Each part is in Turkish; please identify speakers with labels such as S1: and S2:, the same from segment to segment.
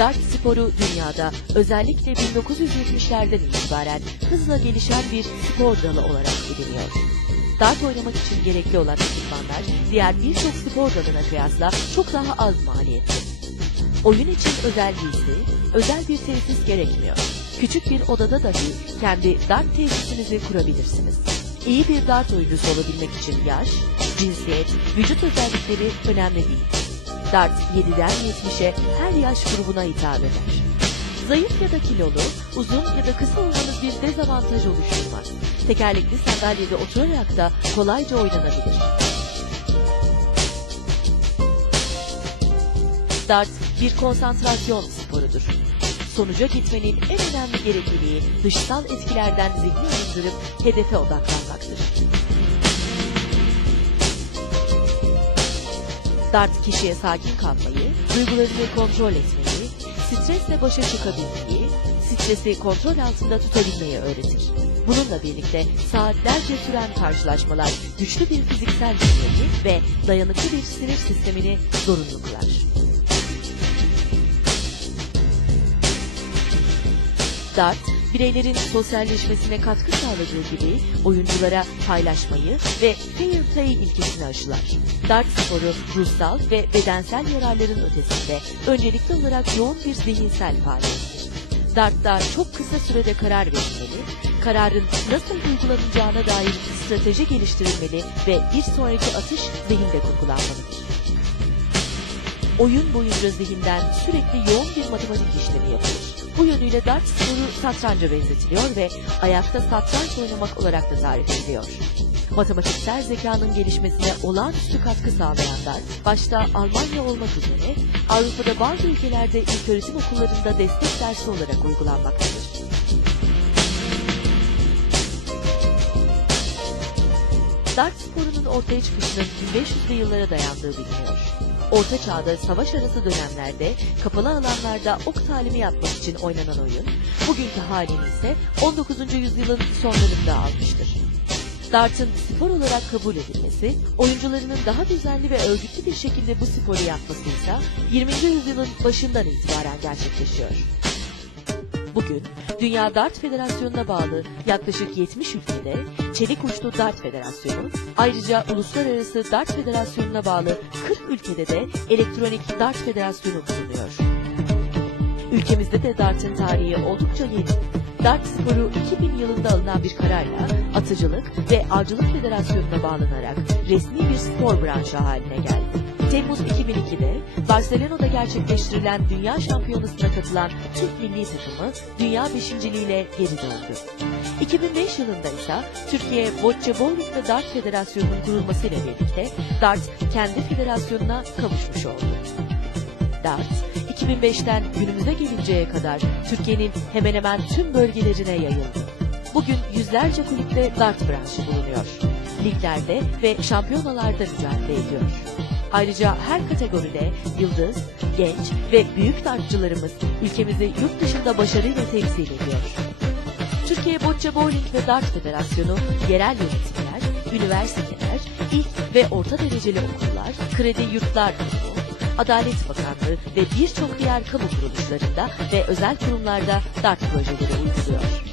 S1: Dart sporu dünyada özellikle 1970'lerden itibaren hızla gelişen bir spor dalı olarak biliniyor. Dart oynamak için gerekli olan ekipmanlar diğer birçok spor dalına kıyasla çok daha az maliyetli. Oyun için özel giysi, özel bir tesis gerekmiyor. Küçük bir odada dahi kendi dart tesisinizi kurabilirsiniz. İyi bir dart oyuncusu olabilmek için yaş, cinsiyet, vücut özellikleri önemli değil. Dart 7'den 70'e her yaş grubuna hitap eder. Zayıf ya da kilolu, uzun ya da kısa olmanız bir dezavantaj oluşturmaz. Tekerlekli sandalyede oturarak da kolayca oynanabilir. Dart bir konsantrasyon sporudur. Sonuca gitmenin en önemli gerekliliği dışsal etkilerden zihni arındırıp hedefe odaklanmaktır. Dart kişiye sakin kalmayı, duygularını kontrol etmeyi, stresle başa çıkabilmeyi, stresi kontrol altında tutabilmeyi öğretir. Bununla birlikte saatlerce süren karşılaşmalar güçlü bir fiziksel bünyeyi ve dayanıklı bir sinir sistemini zorunlu kılar. Dart, bireylerin sosyalleşmesine katkı sağladığı gibi oyunculara paylaşmayı ve fair play ilkesini aşılar. Dart sporu ruhsal ve bedensel yararların ötesinde öncelikli olarak yoğun bir zihinsel faaliyettir. Dart'ta çok kısa sürede karar verilmeli, kararın nasıl uygulanacağına dair strateji geliştirilmeli ve bir sonraki atış zihinde kurgulanmalıdır. Oyun boyunca zihinden sürekli yoğun bir matematik işlemi yapılır. Bu yönüyle dart sporu satranca benzetiliyor ve ayakta satranç oynamak olarak da tarif ediliyor. Matematiksel zekanın gelişmesine olağanüstü katkı sağlayan dart, başta Almanya olmak üzere Avrupa'da bazı ülkelerde ilköğretim okullarında destek dersi olarak uygulanmaktadır. Dart sporunun ortaya çıkışının 1500'lü yıllara dayandığı biliniyor. Orta çağda savaş arası dönemlerde kapalı alanlarda ok talimi yapmak için oynanan oyun, bugünkü halini ise 19. yüzyılın sonlarında almıştır. Dart'ın spor olarak kabul edilmesi, oyuncularının daha düzenli ve örgütlü bir şekilde bu sporu yapmasıysa 20. yüzyılın başından itibaren gerçekleşiyor. Bugün Dünya Dart Federasyonu'na bağlı yaklaşık 70 ülkede Çelik Uçlu Dart Federasyonu, ayrıca Uluslararası Dart Federasyonu'na bağlı 40 ülkede de Elektronik Dart Federasyonu bulunuyor. Ülkemizde de dartın tarihi oldukça yeni. Dart sporu 2000 yılında alınan bir kararla Atıcılık ve Avcılık Federasyonu'na bağlanarak resmi bir spor branşı haline geldi. Temmuz 2002'de Barcelona'da gerçekleştirilen Dünya Şampiyonası'na katılan Türk milli takımı dünya beşinciliğiyle geri döndü. 2005 yılında ise Türkiye Bocce Bowling ve Dart Federasyonu'nun kurulmasıyla birlikte Dart kendi federasyonuna kavuşmuş oldu. Dart, 2005'ten günümüze gelinceye kadar Türkiye'nin hemen hemen tüm bölgelerine yayıldı. Bugün yüzlerce kulüpte dart branşı bulunuyor. Liglerde ve şampiyonalarda mücadele ediyor. Ayrıca her kategoride yıldız, genç ve büyük dartçılarımız ülkemizi yurt dışında başarıyla temsil ediyor. Türkiye Bocce Bowling ve Dart Federasyonu, yerel yönetimler, üniversiteler, ilk ve orta dereceli okullar, kredi yurtlar Adalet Bakanlığı ve birçok diğer kamu kuruluşlarında ve özel kurumlarda dart projeleri uyguluyor.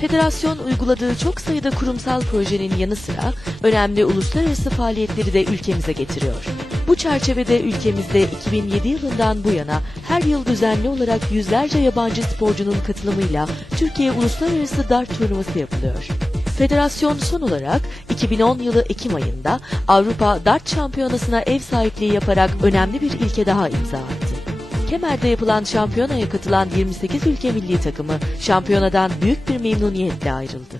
S1: Federasyon uyguladığı çok sayıda kurumsal projenin yanı sıra önemli uluslararası faaliyetleri de ülkemize getiriyor. Bu çerçevede ülkemizde 2007 yılından bu yana her yıl düzenli olarak yüzlerce yabancı sporcunun katılımıyla Türkiye Uluslararası Dart Turnuvası yapılıyor. Federasyon son olarak 2010 yılı Ekim ayında Avrupa Dart Şampiyonası'na ev sahipliği yaparak önemli bir ilke daha imza attı. Kemer'de yapılan şampiyonaya katılan 28 ülke milli takımı şampiyonadan büyük bir memnuniyetle ayrıldı.